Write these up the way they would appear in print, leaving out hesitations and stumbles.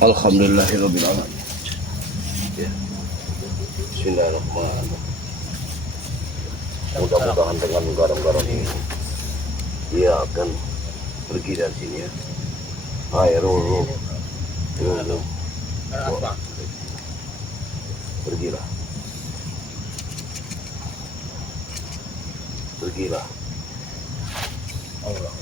Alhamdulillahirabbil alamin. Ya. Bismillahirrahmanirrahim. Mudah-mudahan dengan garam-garam ini dia akan pergi dari sini ya. Ayo Roro. Pergilah. Pergilah. Allah.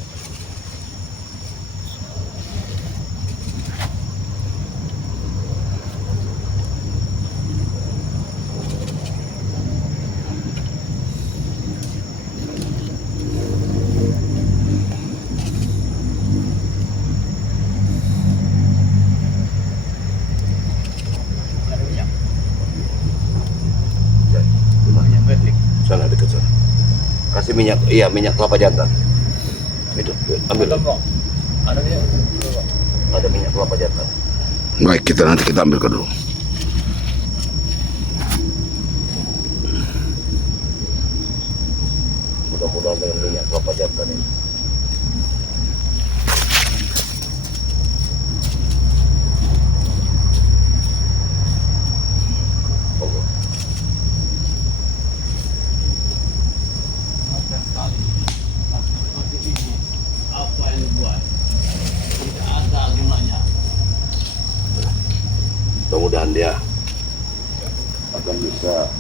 Sana dekat sana. Kasih minyak, iya minyak kelapa jantan. Itu, ambil. Ada minyak kelapa jantan. Baik, nanti kita ambil ke dulu. Mudah-mudahan dengan minyak kelapa jantan ini. Mudah-mudahan dia akan bisa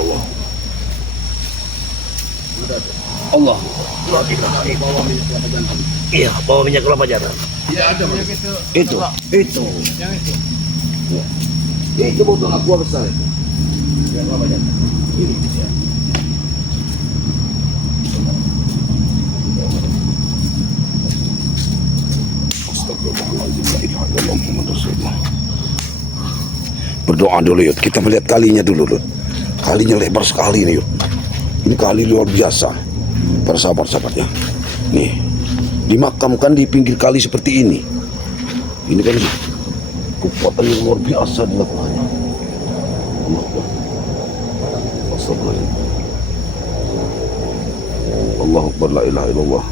Allah Allah iya bawa minyak kelapa jantan. Iya ada itu yang itu botol aqua besar itu minyak kelapa jantan ini ya. Berdoa dulu yuk, kita melihat kalinya dulu. Kalinya lebar sekali nih yuk. Ini kali luar biasa para sahabat-sahabatnya. Nih, dimakamkan di pinggir kali seperti ini. Ini kan kekuatan yang luar biasa dilakukannya. Allahu Akbar, la ilaha illallah.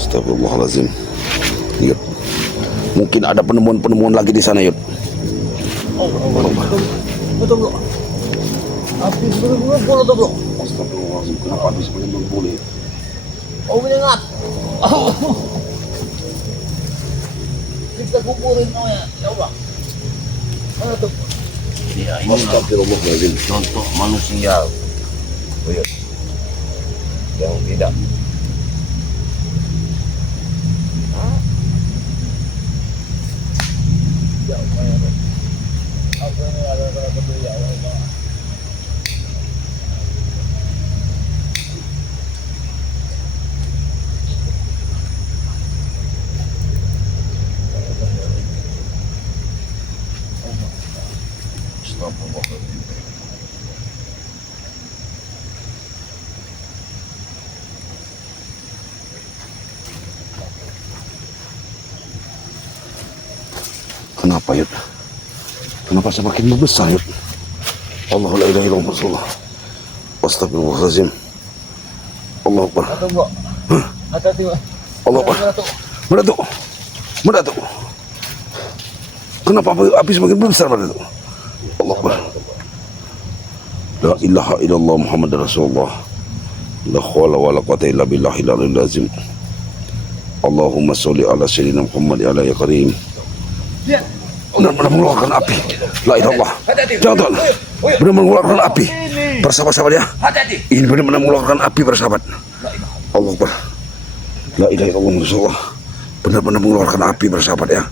Astagfirullahalazim. Yud. Mungkin ada penemuan-penemuan lagi di sana, Yud. Betul. Habis berbulu tuh, bro. Astagfirullahaladzim, kenapa habis berbulu? Oh, menyengat. Kita kuburin ya Allah. Mana tuh? Ini astagfirullahaladzim, contoh manusia. Yud. Yang tidak kenapa Yud? Kenapa semakin membesar Yud? Allahu la ilaha illallah. Astagfirullahalazim. Allah Akbar. Allah Akbar. Mana tuh? Kenapa api semakin besar pada itu? Allah Akbar. La ilaha illallah Muhammad Rasulullah. La hawla wa la quwwata illa billahil aliyyil azim. Allahumma sholli ala sayyidina Muhammad ya ala ya karim. Benar-benar mengeluarkan api. La ilallah. Jangan, benar-benar mengeluarkan api. Persahabat-sahabat ya. Ini benar-benar mengeluarkan api persahabat. Allah Akbar. La ilaha illallah Rasulullah. Benar-benar mengeluarkan api persahabat ya.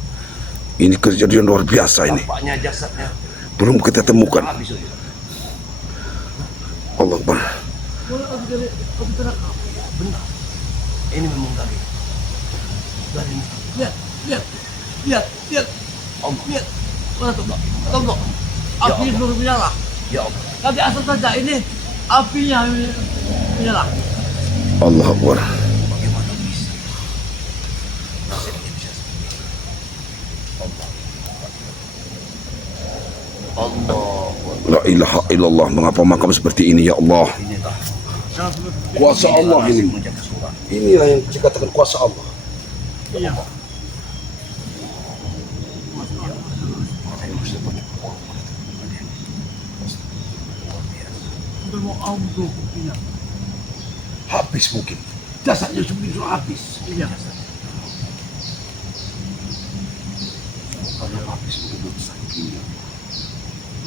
Ini kejadian luar biasa ini. Belum kita temukan. Allah Akbar. Benar. Ini memang tadi. Lihat. Lihat. Mana tuh, Bro? Api belum menyala. Ya Allah. Tapi asal saja ini apinya menyala. Allah Akbar. Bagaimana bisa? Nasib ini bisa seperti ini. Allah. La ilaha illallah. Mengapa makam seperti ini ya Allah? Kuasa Allah ini. Inilah yang dikatakan kuasa Allah. Iya. Udah mau auto buktinya. Habis mungkin. Jasadnya sudah habis. Iya. Karena habis mungkin dosa ini.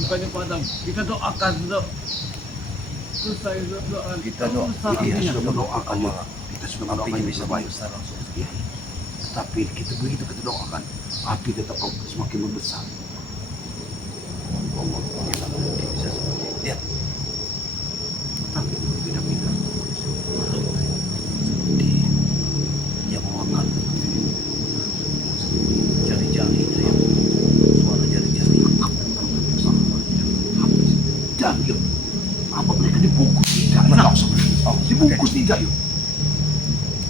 Bukannya padam. Kita doakan dok. Terus saya doa. Kita doa. Iya, Iya. sudah mendoakan ya. Kita sudah mendoakan Apinya yang bisa terbaik. membesar langsung. Iya. Tapi kita begitu kita doakan, api tetap semakin membesar. Allah, Bagaimana mungkin bisa seperti itu? Lihat. tapi itu tidak kita. Seperti dia memakan jari-jari itu ya. Suara jari-jari. Habis. Dan yuk, apa mereka dibungkus tidak? Langsung. Dibungkus tidak yuk.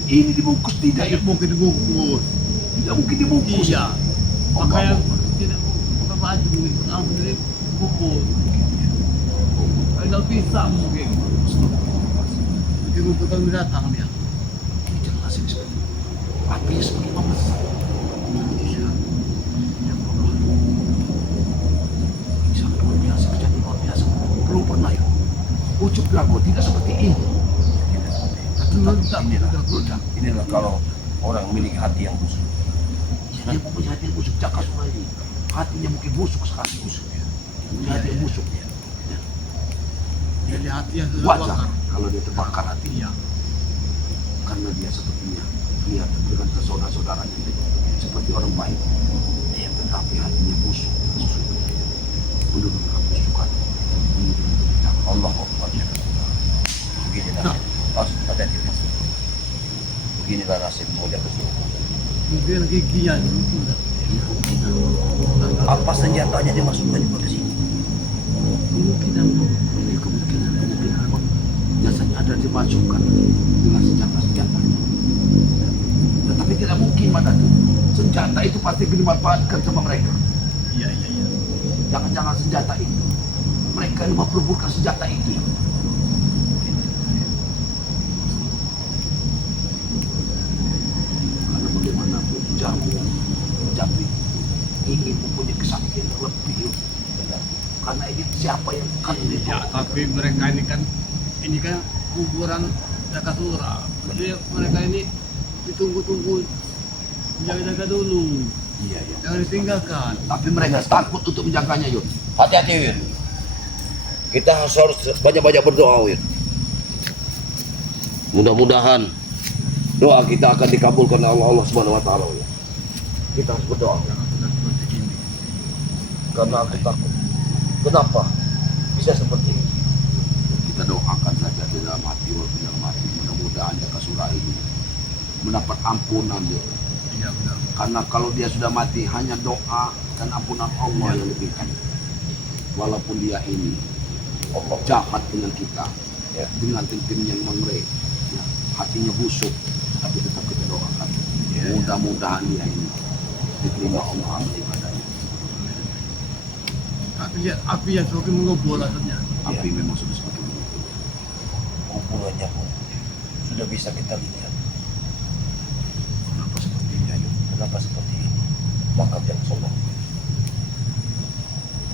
Ini dibungkus tidak yuk. Mungkin dibungkus. Tidak mungkin dibungkus. Iya. Makanya tidak pakai baju itu langsung dibungkus. Kalau bisa mungkin. Dibungkus kalau datang dia. Ini jelas ini seperti itu. Apinya semakin membesar. Iya. Ini sangat luar biasa, kejadian luar biasa. Belum pernah yuk. Ucup Dago tidak seperti ini. Inilah kalau orang memiliki hati yang busuk. Dia punya hati yang busuk, Jaka Sura ini. Hatinya mungkin busuk sekali busuk ya. Punya hati yang busuk ya. Jadi hati yang sudah Wajar bakar. kalau dia terbakar hatinya. Karena dia sepertinya dia dengan saudara-saudaranya seperti orang baik. Dia tetapi hatinya busuk. Menurut kebusukan. Allah Akbar. Beginilah. Hati-hati mas. Beginilah nasib mulia kesurupan. Mungkin giginya Apa senjatanya dimasukkan juga ke sini? Kemungkinan memang jasanya ada dimasukkan dengan senjata-senjata. Tetapi tidak mungkin Madan. Senjata itu pasti dimanfaatkan sama mereka. Iya. Jangan-jangan senjata itu mereka yang memperebutkan senjata itu. Karena bagaimanapun Jambi ingin mempunyai kesaktian yang lebih. Karena ini siapa yang akan Ya, tapi mereka ini kan kuburan Jakasura. Jadi mereka ini ditunggu-tunggu, jaga-jaga dulu, Iya. jangan ditinggalkan. Tapi mereka takut untuk menjaganya Yud. Hati-hati Win. Kita harus banyak-banyak berdoa Win. Mudah-mudahan doa kita akan dikabulkan oleh Allah Subhanahu wa taala. Win. Kita harus berdoa. Jangan sudah seperti ini. Karena aku takut. Kenapa bisa seperti ini? Kita doakan saja di dalam hati walaupun dalam hati. Mudah-mudahan Jaka Sura ini mendapat ampunan Yud. Iya benar. Karena kalau dia sudah mati hanya doa dan ampunan Allah yang lebih kan. Walaupun dia ini Allah jahat dengan kita, Ya. dengan tim-tim yang mengere, ya, hatinya busuk, tapi tetap kita doakan. Ya. Mudah-mudahan dia ini diterima Allah amal ibadahnya. Tapi lihat api yang semakin mengebul rasanya. Api memang sudah semakin mengumpul. kumpulannya pun sudah bisa kita lihat. Kenapa seperti ini Yud? Kenapa seperti ini? Maka jangan sombong.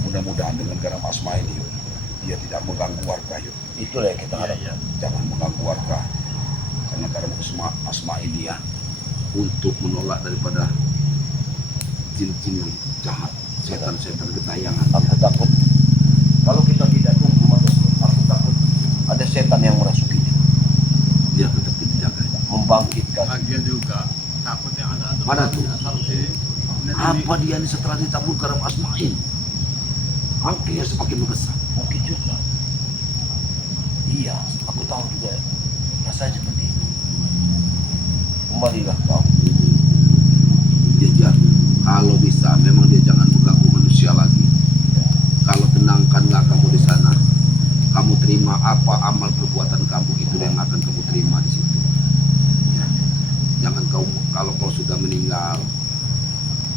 Mudah-mudahan dengan garam asma ini Yud, dia tidak mengganggu warga Yud. Itulah yang kita harapkan. Iya. Jangan mengganggu warga. Karena garam asma ini ya untuk menolak daripada jin-jin yang jahat, setan-setan gentayangan. Aku takut kalau kita tidak tunggu Mas, aku takut ada setan yang merasukinya, Dia tetap kita jaga. membangkitkan. Lagian juga takutnya ada Mana tuh? asal sini. Apa dia ini setelah ditabur garam asma'in? Apinya semakin membesar. Mungkin juga. Iya, aku tahu juga rasanya seperti itu. Kembalilah kau. Dia kalau bisa memang dia jangan mengganggu manusia lagi. Kalau tenangkanlah kamu di sana. Kamu terima apa amal perbuatan kamu itu yang akan kamu terima di situ. Ya. Jangan kalau kau sudah meninggal,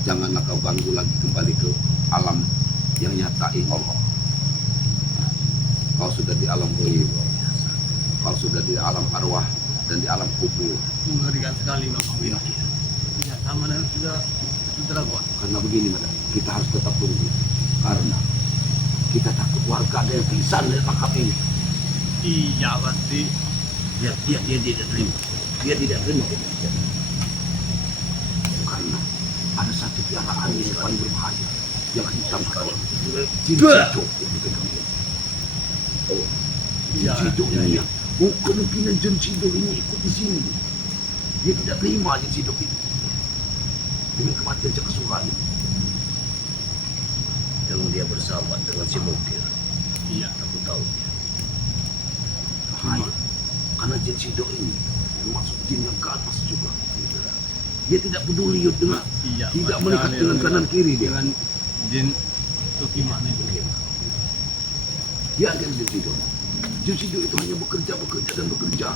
janganlah kau ganggu lagi kembali ke alam yang nyata ini. Kau sudah di alam goib, kau sudah di alam arwah dan di alam kubur. Mengerikan sekali Bang. Iya. Ya, sama dengan sudah Dragon. Karena begini, madam, kita harus tetap tunggu. Karena kita takut warga ada yang pingsan dari makam ini. Iya pasti. Dia tidak terima. Dia tidak terima kita bicara. Karena ada satu piaraan yang paling berbahaya, yang hitam kata jin cicuk. Oh, jin cicuk ini ya. Oh, kemungkinan jin cicuk ini ikut di sini. Dia tidak terima jin cicuk ini dengan kematian Jakasura ini. Yang dia bersama dengan si Mukir. Iya. Aku tahu. Bahaya. Karena jin cicuk ini termasuk jin yang ganas juga. Dia tidak peduli dengan Iya. tidak pasti melihat ada dengan yang kanan kiri dia. dengan jin Tukimane itu. Dia akan jin cicuk. Jin cicuk itu hanya bekerja dan bekerja.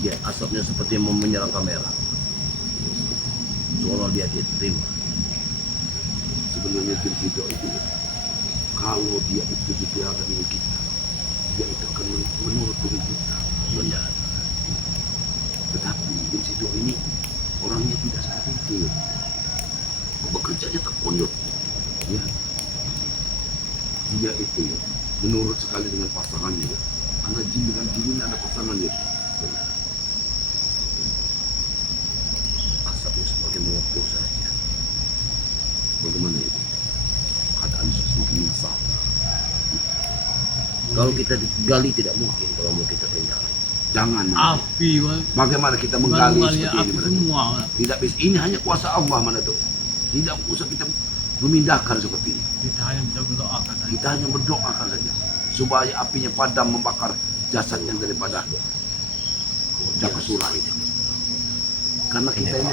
Ya, asapnya seperti mau menyerang kamera. Seolah dia tidak terima. Sebenarnya jin cicuk itu, kalau dia itu dipiara dengan kita, dia itu akan menurut dengan kita. Iya. Tetapi jin cicuk ini orangnya tidak seperti itu. Bekerjanya terkonyot. Ya. Dia itu menurut sekali dengan pasangannya. Karena jin dengan jin ini ada pasangannya. Benar. Asapnya semakin mengukur saja. Bagaimana itu? Keadaan semakin besar. Kalau kita gali tidak mungkin kalau mau kita pindahkan. Jangan. Api, Bagaimana kita menggali Menggali seperti api ini? Mana? semua. Tidak bisa. Ini hanya kuasa Allah mana tuh. Tidak usah kita memindahkan seperti ini. Kita hanya bisa berdoakan saja. Kita hanya berdoakan saja supaya apinya padam membakar jasad yang daripada Jakasura itu. Karena kita ini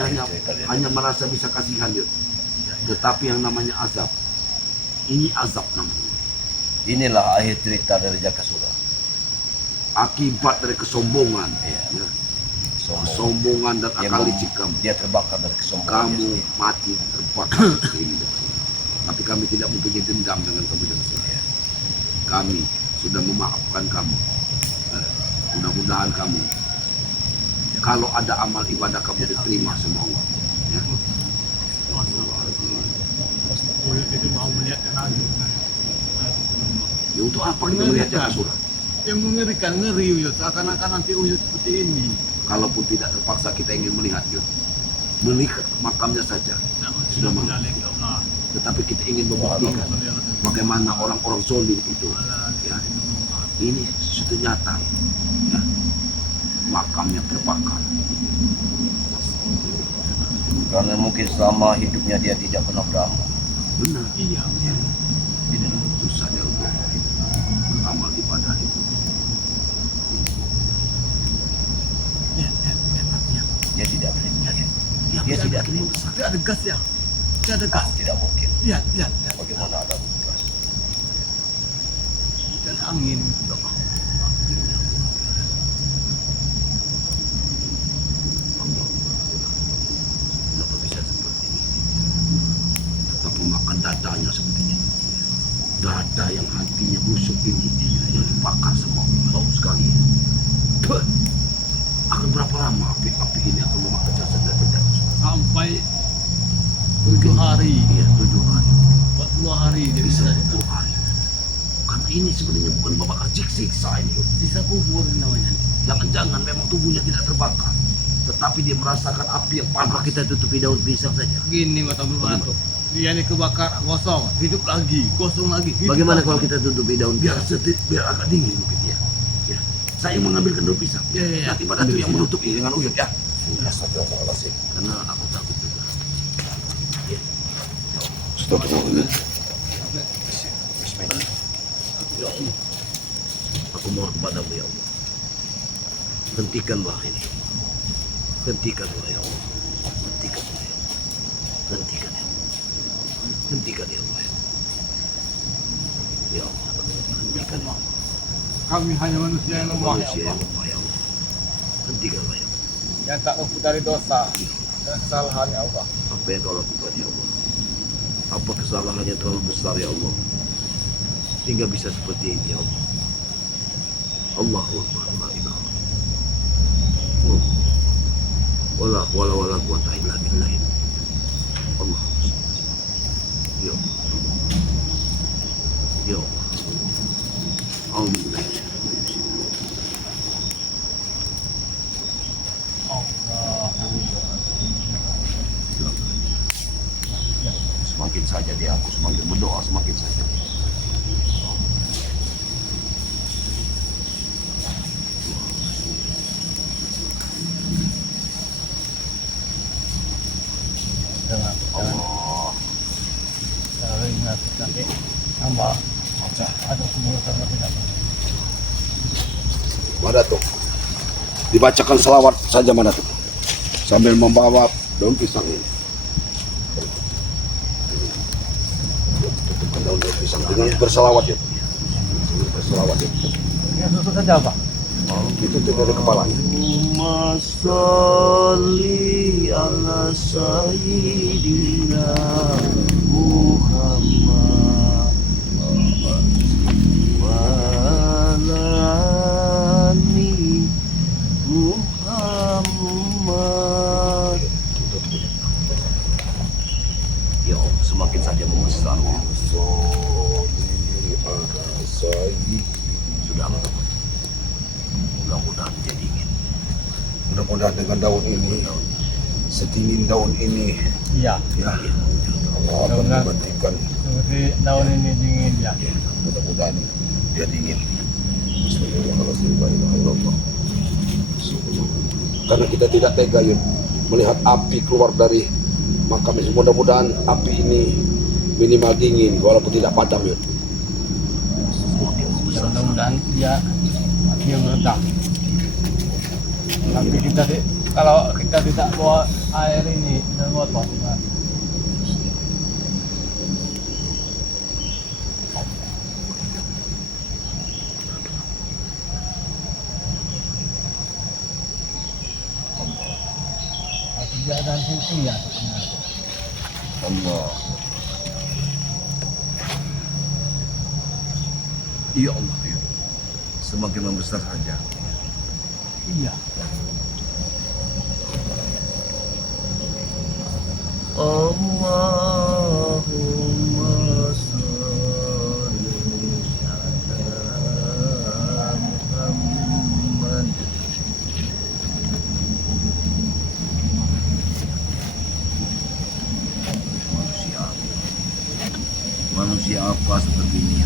hanya merasa bisa kasihan Yud. Tetapi yang namanya azab, ini azab namanya. Inilah akhir cerita dari Jakasura. Akibat dari kesombongan, Iya. ya. Sombong. Kesombongan dan Dia akal mem- licik kamu. Dia terbakar dari kesombongan. Kamu mati terbakar seperti ini. Tapi kami tidak mempunyai dendam dengan kamu Jakasura. Iya. Kami sudah memaafkan kamu. Mudah-mudahan kamu, kalau ada amal ibadah kamu diterima sama Allah. Ya. Uyut itu mau melihat lagi. Ya, untuk apa kita melihat Jakasura? Yang mengerikan, ngeri Uyut. Seakan-akan nanti Uyut seperti ini. Kalaupun tidak terpaksa kita ingin melihat Yud, melihat makamnya saja. Sudah menggali ke Allah. Tetapi kita ingin membuktikan bagaimana orang-orang zolim itu. Ya, ini sudah nyata. Ya. Makamnya terbakar. Karena mungkin selama hidupnya dia tidak pernah beramal. Benar. Iya, iya. Tidak susah dia untuk amal ibadah itu. Ya. Dia tidak terima. Ya, Dia tidak terima. Tapi ada gas ya. Tidak ada gas. Tidak mungkin. Lihat. Bagaimana ada gas? Dan angin. Kenapa bisa seperti ini? Tetap memakan dadanya seperti ini. Dada yang hatinya busuk ini yang dibakar sama bau sekali. Tuh. Akan berapa lama api ini akan memakan jasad daripada Sampai 7 hari. Iya, 7 hari. 40 hari dia Bisa bisa 20 hari. Karena ini sebenarnya bukan membakar siksa ini. bisa kubur namanya. Jangan-jangan memang tubuhnya tidak terbakar, tetapi dia merasakan api yang Apa panas. kita tutupi daun pisang saja? Gini mata berbantu. Dia ini kebakar kosong, hidup lagi, kosong lagi. Hidup Bagaimana lagi. kalau kita tutupi daun biar pisang? biar agak dingin mungkin ya. Ya. Saya mengambilkan daun pisang. Ya, ya, ya. Nanti pada itu yang menutup ini dengan uyut ya. Astagfirullahaladzim. Karena aku takut juga. Ya. Astagfirullahaladzim. Bismillah. Ya Allah. Aku mohon kepadamu ya Allah. Hentikanlah ini. Hentikanlah ya Allah. Hentikanlah ya Allah. Hentikan ya Allah. Hentikan ya Allah. Ya Allah. Hentikan ya Allah. Kami hanya manusia yang lemah ya Manusia yang Allah. lemah ya Allah. Hentikanlah ya Allah. Yang tak luput dari dosa dan kesalahan ya Allah. Apa yang kau lakukan ya Allah? Apa kesalahannya terlalu besar ya Allah? Sehingga bisa seperti ini ya Allah. Allahu Akbar. La ilaha. Wala wala wala quwata illa billah. Allah. Yo. Yo. Alhamdulillah. Semakin saja dia aku semakin berdoa semakin saja. Allah. ingat nanti hamba ada semua sama tidak. Mana tuh? Dibacakan selawat saja mana tuh? Sambil membawa daun pisang ini. Tutupkan daun pisang dengan berselawat ya. Berselawat ya. Ya tutup saja Pak. Ditutup dari kepalanya. Masalli ala sayyidina Muhammad wa ala ali Muhammad. Ya Allah, semakin saja memesan. Sudah mudah-mudahan dia dingin. Mudah-mudahan dengan daun ini, sedingin daun ini, Iya. ya Allah akan memberikan. Seperti daun ini dingin ya. Ya, mudah-mudahan dia dingin. Bismillahirrahmanirrahim. Karena kita tidak tega Yun, melihat api keluar dari makam ini. Mudah-mudahan api ini minimal dingin walaupun tidak padam Yun. Mudah-mudahan dia meledak. Tapi kita kalau kita tidak bawa air ini dan botol, tidak ada sini ya. Allah. Ya Allah, ya. Semakin membesar saja. Iya. Allahumma sholli ala Muhammad. Manusia apa seperti ini?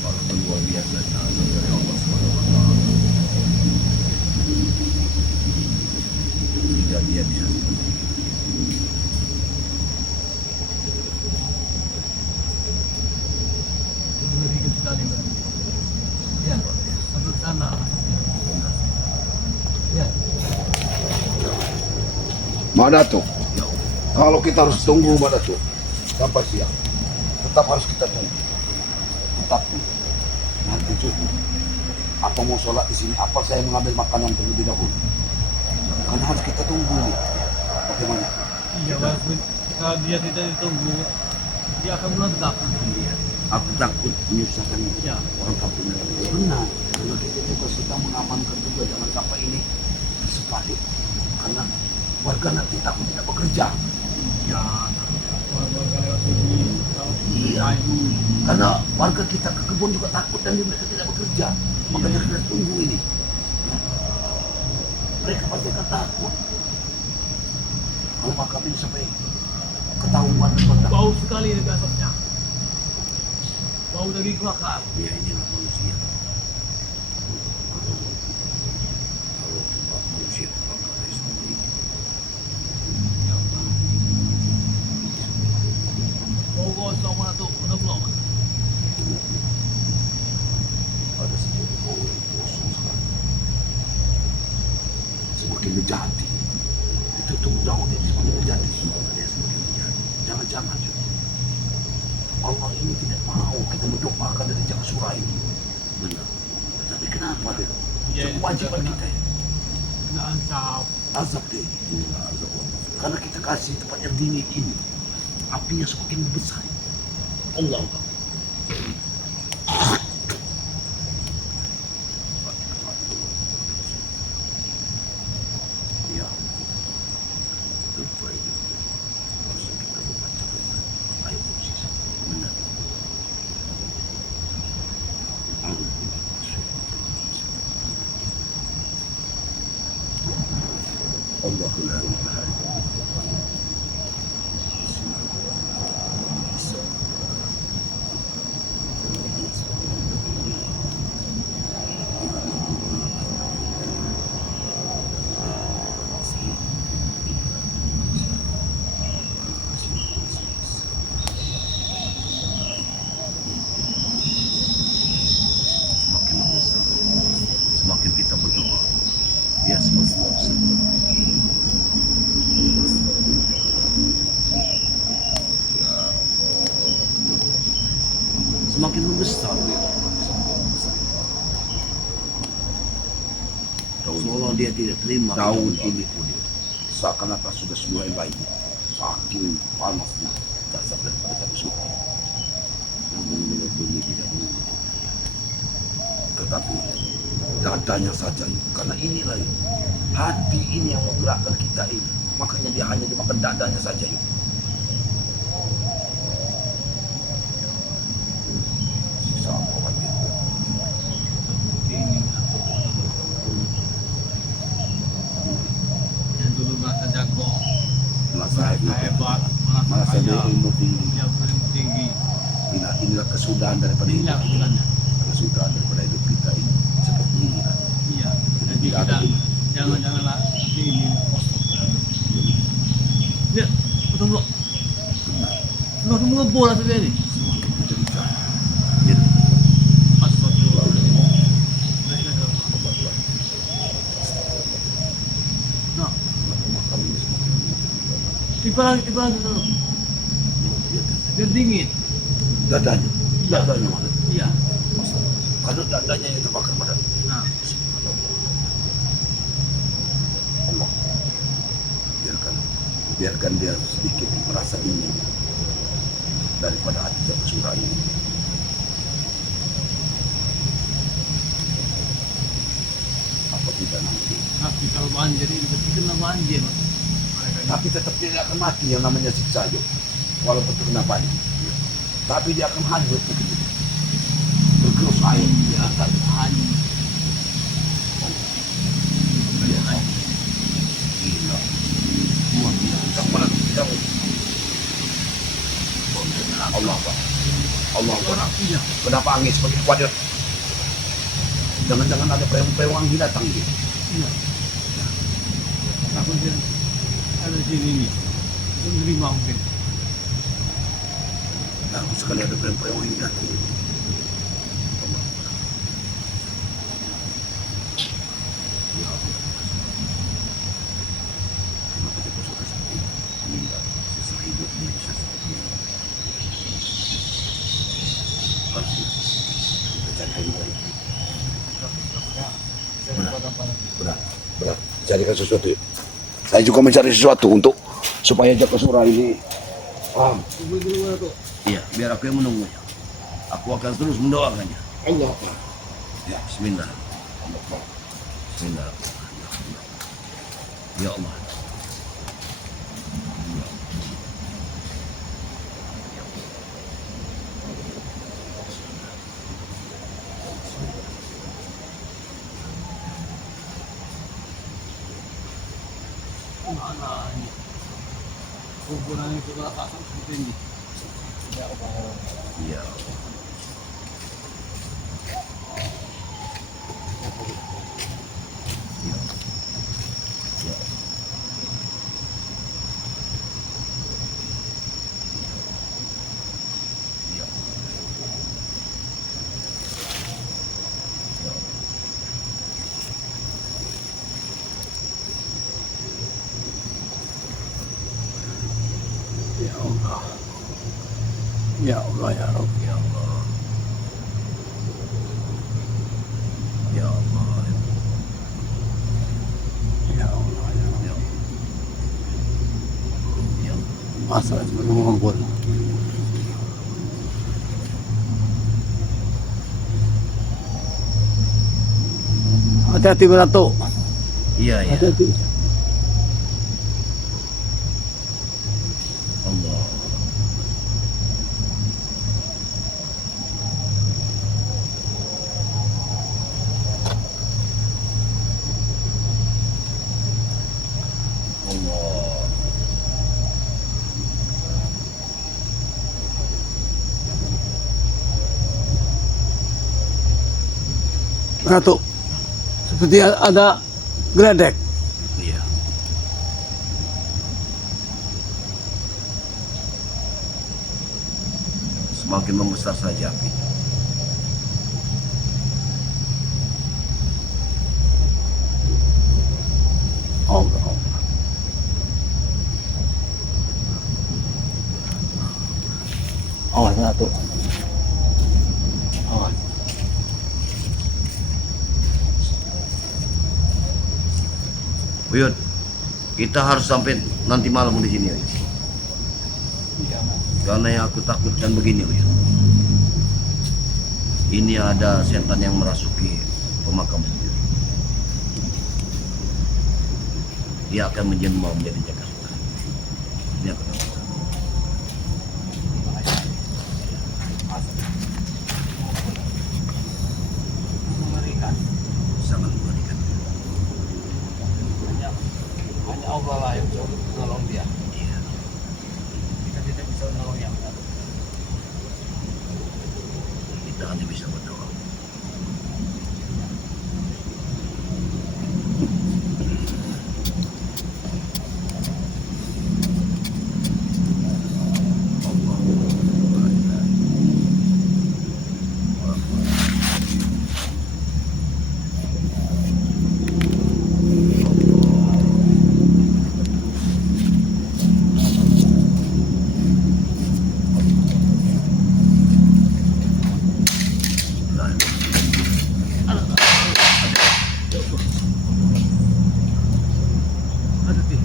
Walaupun luar biasa azab dari Allah SWT, tidak dia bisa seperti ini. Mengerikan sekali. Ya, satu sana. Ya. Mana tuh? Kalau kita harus tunggu mana tuh? Sampai siang. Tetap harus kita tunggu. Tetap nanti cuy. Apa mau sholat di sini? Apa saya mengambil makanan terlebih dahulu? Karena harus kita tunggu ini. Bagaimana? Iya, walaupun kalau dia tidak ditunggu, dia akan meledak. Iya. Aku takut menyusahkan Ya. orang kampung. Benar. Karena kita juga sedang mengamankan juga jangan sampai ini sebalik. Karena warga nanti takut tidak bekerja. Ya, warga lewat sini, Iya. Karena warga kita ke kebun juga takut dan mereka tidak bekerja. Makanya kita tunggu ini. Ya. Mereka pasti akan takut. Kalau makam ini sampai ketahuan dan bertakut. bau sekali ini asapnya. Bau dari kebakar. Ya inilah manusia. Kalau tempat manusia terbakar seperti ini. Bau gosong mana tuh? Udah belum? Ada seperti bau yang kosong sekali. Semakin menjadi. Itu tubuh daun ini semakin menjadi. Dia semakin menjadi. Jangan-jangan. Allah ini tidak mau kita mendoakan dari jangan surah ini. Benar. Tapi kenapa dia? Ya, Kewajiban kita ya. Kena asap. Azab deh. Inilah azab Allah. Karena kita kasih tempat yang dingin ini. Apinya semakin besar. Allah. Allah la ilaha illallah. Semakin membesar, semakin kita berdoa. Ya semakin besar. Semakin membesar. Seolah dia tidak terima daun ini pun seakan-akan sudah mulai baik, saking panasnya dasar daripada musuh. Namun benar-benar tidak menyentuh. Tetapi dadanya saja, karena inilah hati ini yang menggerakkan kita ini, makanya dia hanya dimakan dadanya saja. Siksa Allah dia. Ini yang dulu merasa jago, Merasa merasa hebat, merasa merasa dia kaya, ilmu tinggi. yang paling tinggi. Inilah kesudahan daripada Inilah hidup. sebenarnya. Kesudahan daripada hidup kita ini seperti ini kan. Iya. Jadi Tidak kita ada ini. janganlah seperti ini. Ya, betul bro. Semakin mengebor lah sebenarnya ini. Semakin menderita. Jadi Astagfirullah. Nah, tiba lagi tuh. Biar dingin. dadanya, dadanya mana? Iya. Kalau dadanya yang terbakar pada Nah, Allah, biarkan dia sedikit merasa ingin daripada hati yang surah ini. Apa tidak nanti? tapi kalau banjir ini kena banjir. Tapi tetap dia tidak akan mati yang namanya siksa itu, walaupun terkena banjir. Tapi dia akan hanyut begitu. Bergerus air. Iya, hanyut. Gila. Luar biasa. Allah Akbar. Allah Akbar. Iya. Kenapa angin semakin kuat? Jangan-jangan ada peewang binatang gitu. Iya. Takut dia ada di sini nih. Itu menerima mungkin. Takut sekali ada peewang binatang. Allah Akbar. Ya Allah. Kenapa kita suka seperti ini? Meninggal. Sisa hidupnya bisa seperti ini. Kasih. Kita cari kayu baik. Berat. Carikan sesuatu. Saya juga mencari sesuatu untuk supaya Jaka Surah ini paham. Tunggu dulu lah tuh. Iya, biar aku yang menunggunya. Aku akan terus mendoakannya. Allah. Ya, Bismillah. Bismillah. Ya Allah. Mana ini? Kuburan itu kalau tak seperti ini. Ya Allah. Ya Allah. Ya. Ya. Ya. Ya. Ya Allah. Ya Allah ya Rabb. Ya Allah. Ya Allah. Ya Allah ya Rabb. Ya Allah. Ya Allah. Masa sebelum mengumpul. Hati-hati beratuk. Iya, ya. Hati-hati. Allah. Ratu. Seperti ada geledek. Iya. Semakin membesar saja apinya. Allah. Awas Ratu. Awas. Uyun, kita harus sampai nanti malam di sini, Uyun. Karena yang aku takutkan begini, Uyun. Ini ada setan yang merasuki pemakaman. Dia akan menjelma menjadi Jakarta. Ini aku takutkan. Mengerikan. Sangat mengerikan. Hanya Allah lah yang bisa menolong dia. Iya. Kita tidak bisa menolong yang Kita hanya bisa berdoa. Aduh, Pi.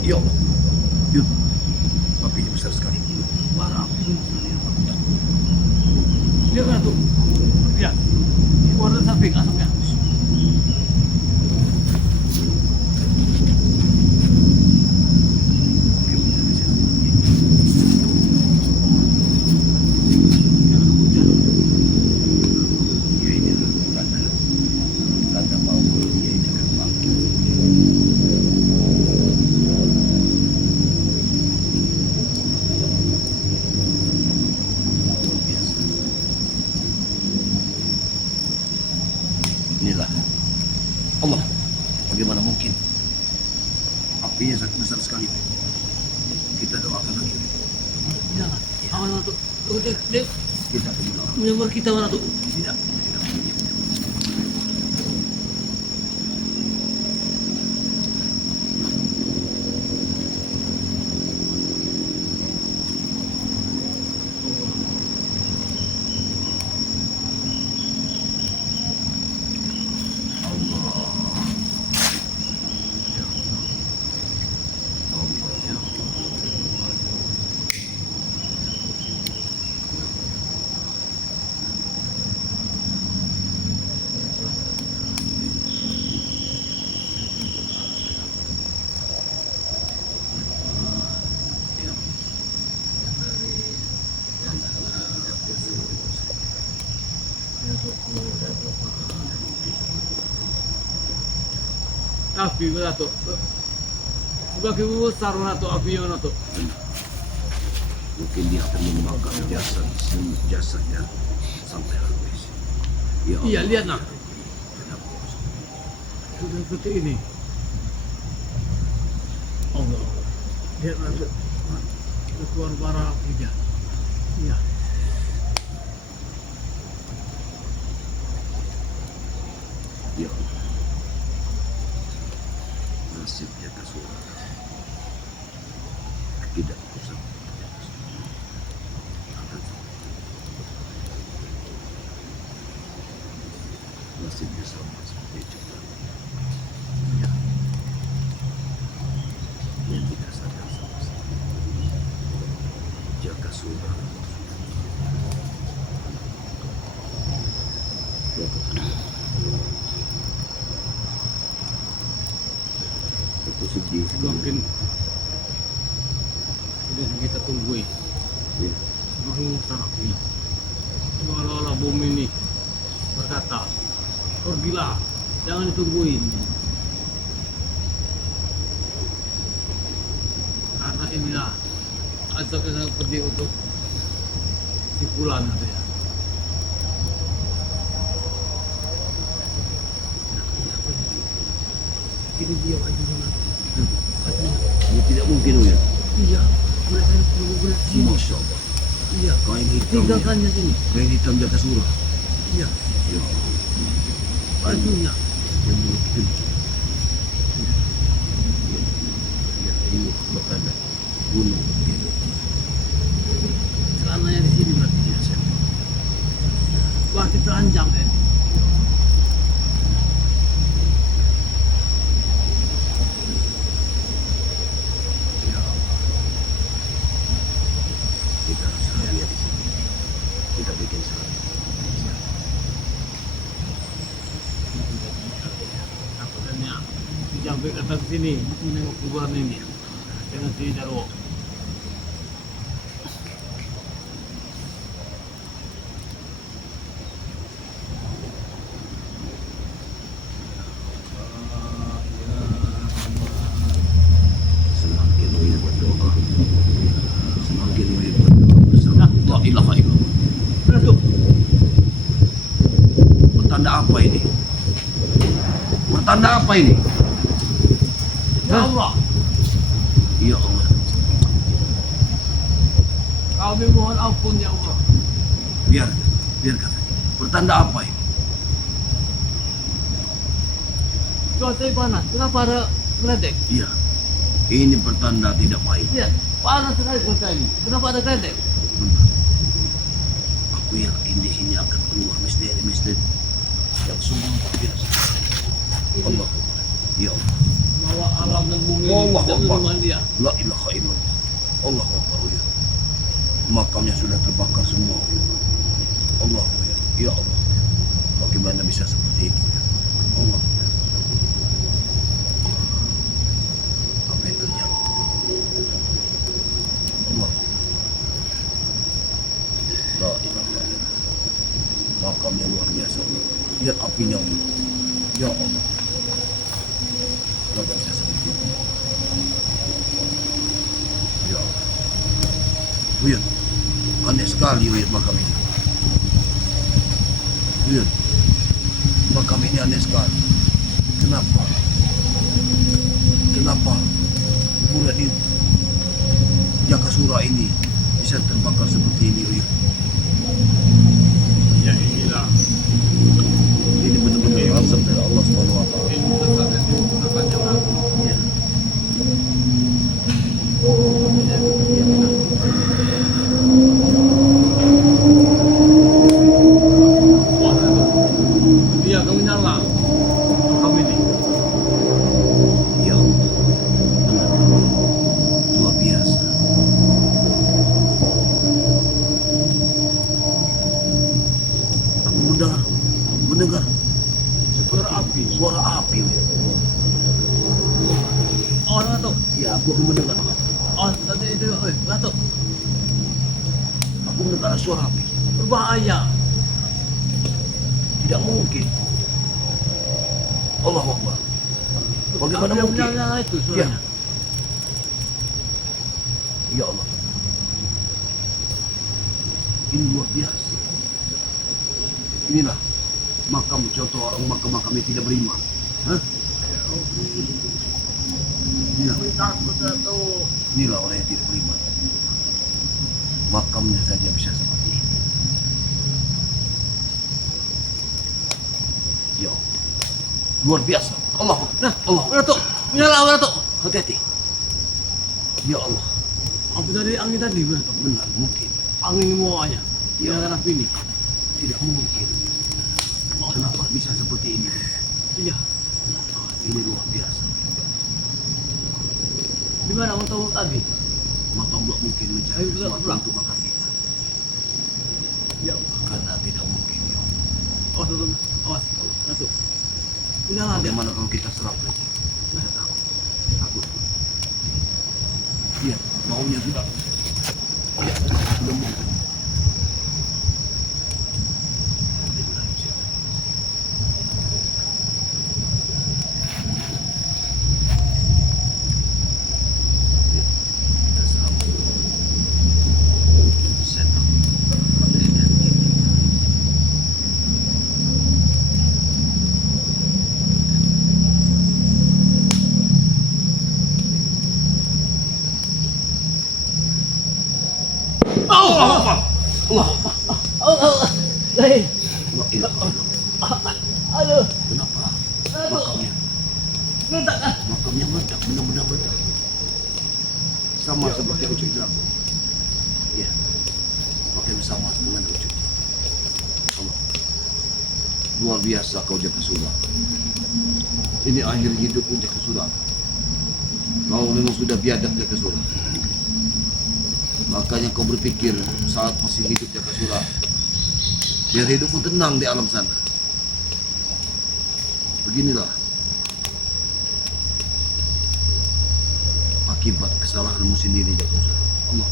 Ya Allah. Yun. Apinya besar sekali. Bara api. Lihat Ratu. Lihat. Di warna samping asapnya. Ya ini tanda. Tanda bahwa dia ini akan bangkit. Luar biasa. Inilah Allah. Bagaimana mungkin? Apinya sangat besar sekali. Kita doakan lagi. Jangan. Awas Ratu. Dia Kita berdoa. menyambar kita Ratu. Tidak. Tidak. Api Ratu. Sebagai besar Ratu apinya Ratu. Mungkin dia akan membakar jasadnya sampai habis. Ya Allah. Iya, lihat nak. Kenapa? Sudah seperti ini. Allah. Lihat Ratu. Keluar bara apinya. Iya. Ya Allah. Nasibnya Kasuara. Tidak usah. Nasibnya sama seperti kita. Iya. Yang tidak sadar sama sekali. Jaga surah. Itu sedih. Semakin yang kita tungguin. Iya. Seluruh ini. Seolah-olah bumi ini berkata, pergilah, jangan ditungguin. Karena inilah azab yang sangat pedih untuk si Fulan katanya. Ini dia wajib Ini tidak mungkin ya. Iya, mereka yang perlu berat sini. Masya Allah. Iya, Kain hitam. tinggalkannya sini. Kain hitam jaga surah. Iya, Ya. bajunya. Yang mulut itu. Ya, ini bahkan gunung. Celananya di sini berarti. Ya, saya. Berarti teranjang kan. Ya. Kita sahaja di sini. Kita bikin sahaja. Aku tanya, sampai ke atas sini, menengok kuburan ini. Jangan sini Jarwo. Semakin banyak berdoa, semakin banyak berdoa bersama. La ilaha illallah. Mana tuh? Pertanda apa ini? Pertanda apa ini? Ya Allah, Ya Allah. kami mohon ampun ya Allah. Biar kata. Pertanda apa ini? Cuaca panas, kenapa ada geledek? Iya. Ini pertanda tidak baik. Iya, panas sekali cuaca ini. Kenapa ada geledek? Benar. Aku yakin di sini akan keluar misteri-misteri yang sungguh luar biasa. Allah. Ya Allah. Bahwa alam dan bumi Allah tidak Akbar. menerima dia. La ilaha illallah. Allah Akbar ya. Makamnya sudah terbakar semua ya. Allah ya. Ya Allah. Bagaimana bisa seperti ini ya? Allah ya. Apa yang terjadi? Allah. La ilaha illallah. Makamnya luar biasa. Lihat apinya ya. Ya Allah. Kenapa bisa seperti ini? Ya Allah. Buyut, aneh sekali Buyut makam ini. Buyut, makam ini aneh sekali. Kenapa? Kenapa kuburan ini Jakasura ini bisa terbakar seperti ini Buyut? Ya inilah Ini betul-betul azab dari Allah Subhanahu wa taala. ilmu sesat yang digunakan yang aku. Ya. Wah, itu. Dia kami nyala. Kami ini. Ya Allah, benar-benar luar biasa. Aku mendengar Suara api. suara api. Buyut. Oh, Datuk. Ya, aku mendengar. Oh, tadi itu. Datuk. Aku mendengar suara api. Berbahaya. Tidak mungkin. Allah Akbar. Bagaimana Api yang mungkin? menyala itu Ya. suaranya. Ya Allah. Ini luar biasa. Inilah makam contoh orang makam-makam yang tidak beriman. Hah? Inilah, Kami takut Datuk. inilah orang yang tidak beriman. Makamnya saja bisa seperti ini. Ya Allah. Luar biasa. Allah. Nah, Allah. Datuk. Menyala Datuk. Hati-hati. Ya Allah. Api dari angin tadi Datuk. Benar mungkin. Angin semuanya. Ya. Nyalakan api ini. Tidak mungkin. Kenapa bisa seperti ini? Iya. Ini luar biasa. Di mana mau tahu tadi? Maka tidak mungkin mencari Ayo, sesuatu pulang. untuk makan kita. Ya. Karena tidak mungkin. Ya. Awas Datuk. Awas. Datuk. Menyala dia. Bagaimana kalau kita serap saja? Saya takut. Takut. Iya, baunya sudah Ya, mudah-mudahan. Kita sama set up pada energi. Allah. Lain. La ilaha illallah. Aduh. Kenapa? Makamnya, Letak kan? makamnya meledak, benar-benar meledak. Sama seperti ucap aku. Ya, makanya sama dengan ucap. Allah. Luar biasa kau Jaka Sura. Ini akhir hidupku Jaka Sura. Kau memang sudah biadab Jaka Sura. Makanya kau berpikir saat masih hidup Jaka Sura, biar hidupmu tenang di alam sana. Beginilah akibat kesalahanmu sendiri Jaka Sura. Allah.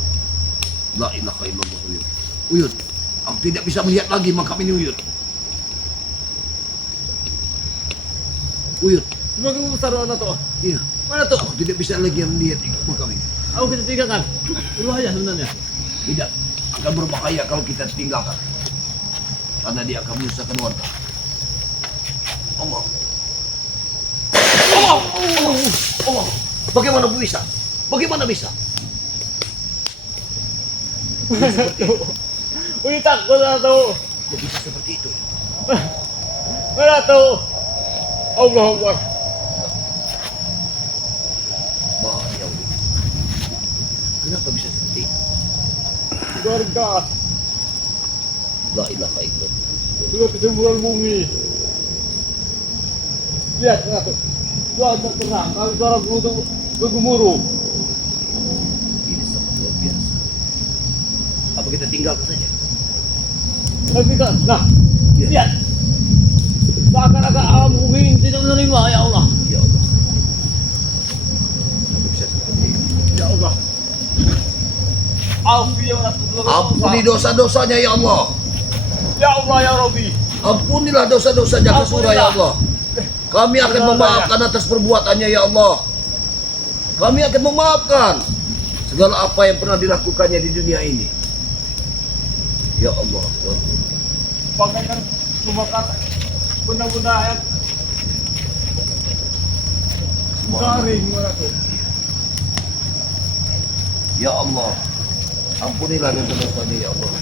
La ilaha illallah. Uyut. Uyut. Aku tidak bisa melihat lagi makam ini Uyut. Uyut. Sebagai besar mana tuh? Iya. Mana tuh? Aku tidak bisa lagi melihat makam ini. Aku kita tinggalkan. Berbahaya sebenarnya. Tidak. Akan berbahaya kalau kita tinggalkan. Karena dia akan menyusahkan warga. Allah. Allah. Allah. Allah. Bagaimana bisa? Bagaimana bisa? Uy, takut na to. Kok bisa seperti itu? Mana to? Allah Akbar. Bahaya. Kenapa bisa seperti itu? Keluarga. La ilaha illallah. Sudah kesemburan bumi. Lihat, mana tuh? Cuaca terang, kalau suara burung bergemuruh. Ini sangat luar biasa. Apa kita tinggalkan saja? Tapi kan, nah, Ya. lihat. Seakan-akan alam bumi ini tidak menerima, ya Allah. Ya Allah. Kenapa bisa seperti ini? Ya Allah. Alfi ya Allah. Ampuni dosa-dosanya ya Allah. Ya Allah ya Rabbi. Ampunilah dosa-dosa Jaka Sura ya Allah. Kami akan memaafkan atas perbuatannya ya Allah. Kami akan memaafkan segala apa yang pernah dilakukannya di dunia ini. Ya Allah. Pakaikan membakar benda-benda yang garing mana tuh. Ya Allah. Ampunilah dosa-dosanya ya Allah.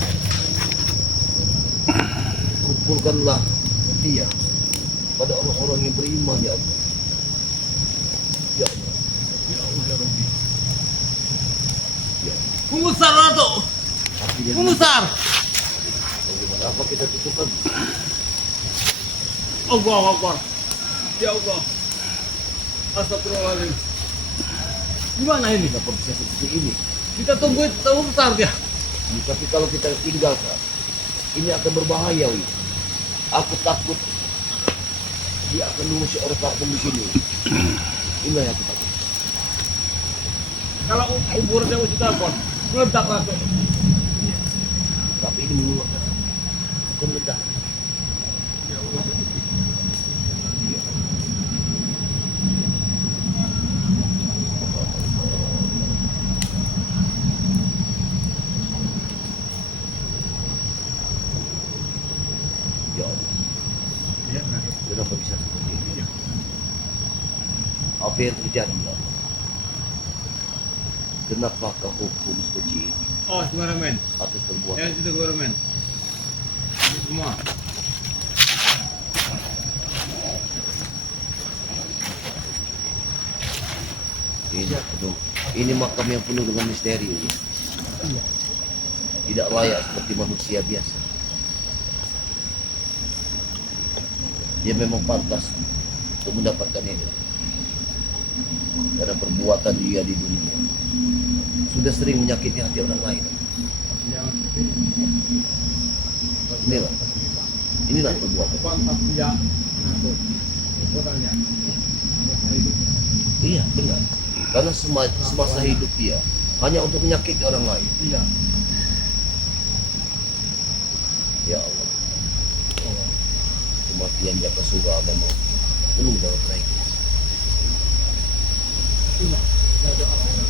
Kumpulkanlah dia pada orang-orang yang beriman ya Allah. Ya Allah. Ya Allah ya Rabbi. Ya. Pembesar mana tuh? Artinya Pembesar. bagaimana apa kita tutupkan? Allah Akbar. Ya Allah. Astagfirullahaladzim. Gimana ini? Kenapa bisa seperti ini? Kita tunggu besar dia. Tapi kalau kita tinggalkan, ini akan berbahaya. Wi. Aku takut dia akan mengusir orang kampung di sini. Inilah yang aku takut. Kalau umurnya sudah kon, meledak langsung. Tapi ini mengeluarkan bukan ledak. Ya Allah. Ya Allah, Ya, nah. kenapa bisa seperti ini? Ya. Apa yang terjadi ya Allah? Kenapa kau hukum seperti ini Oh, sembarang men. atas perbuatan? Yang itu sembarang men. Ini semua. Ini makam yang penuh dengan misteri. Wi. Iya. Tidak layak seperti manusia biasa. Dia memang pantas untuk mendapatkan ini karena perbuatan dia di dunia sudah sering menyakiti hati orang lain. Yang Inilah perbuatan. pantas dia. Nah, tuh. Perbuatannya. Iya benar. Karena semasa hidup dia hanya untuk menyakiti orang lain. Iya. Ya Allah. Kematian Jaka Surga memang penuh dengan tragis. Itulah, kita doa